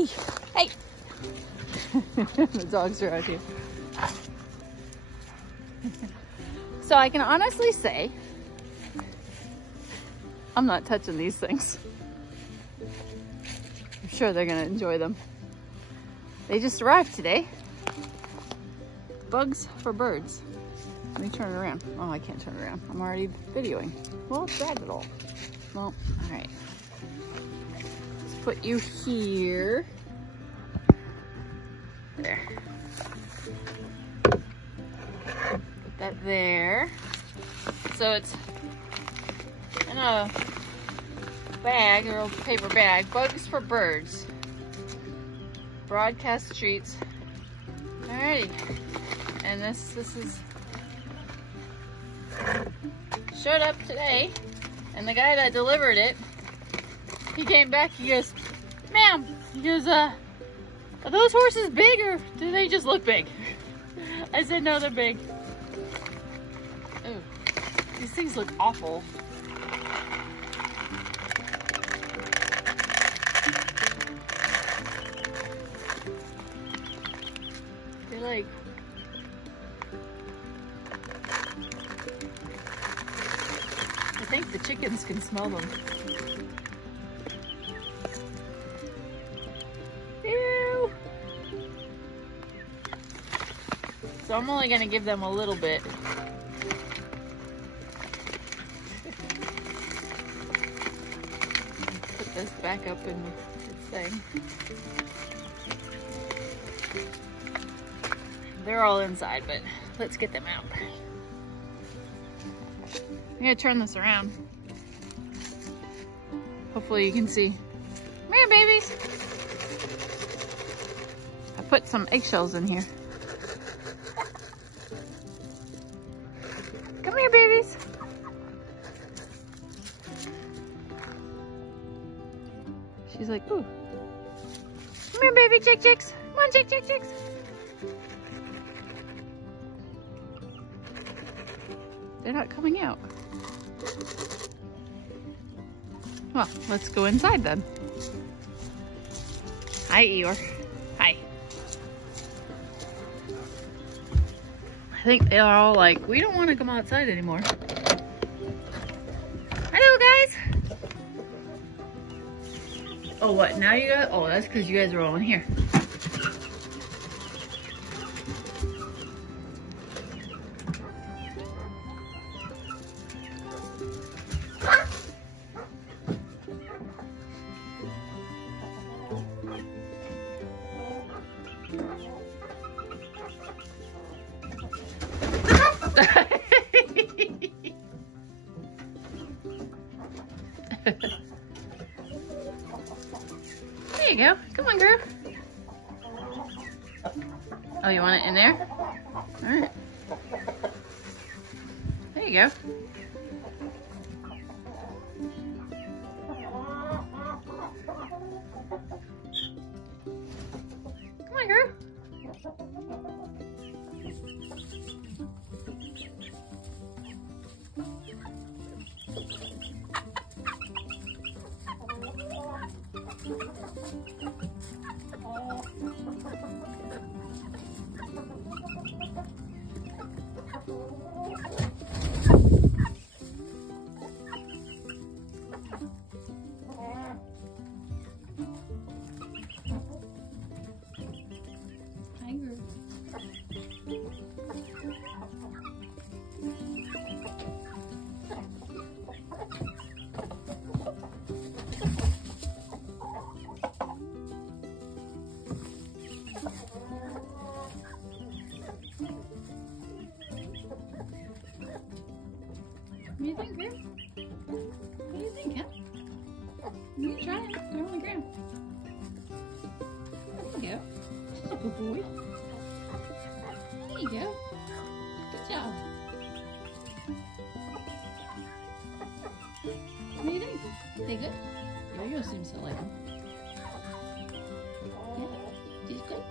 Hey! Hey! The dogs are out here. So I can honestly say, I'm not touching these things. I'm sure they're gonna enjoy them. They just arrived today. Bugs for birds. Let me turn it around. Oh, I can't turn it around. I'm already videoing. Well, grab it all. Well, all right. Let's put you here. There. Put that there. So it's in a bag, a little paper bag. Bugs for birds. Broadcast treats. Alrighty. And this is showed up today, and the guy that delivered it, he came back, he goes, ma'am, he goes, are those horses big or do they just look big? I said, no, they're big. Ooh, these things look awful. They're like, I think the chickens can smell them. Ew. So I'm only gonna give them a little bit. Put this back up in the thing. They're all inside, but let's get them out. I'm gonna turn this around. Hopefully you can see. Come here, babies. I put some eggshells in here. Come here, babies. She's like, ooh. Come here, baby chicks. Come on, chicks. They're not coming out. Well, let's go inside then. Hi, Eeyore. Hi. I think they're all like, we don't want to come outside anymore. Hello, guys. Oh, what? Now you got? Oh, that's because you guys are all in here. There you go. Come on, girl. Oh, you want it in there? All right. There you go. Come on, girl. What do you think, babe? What do you think, huh? You can try it. They're on the ground. There you go. That's a good boy. There you go. Good job. What do you think? They good? Yo-Yo seems to like them. Yeah? She's good?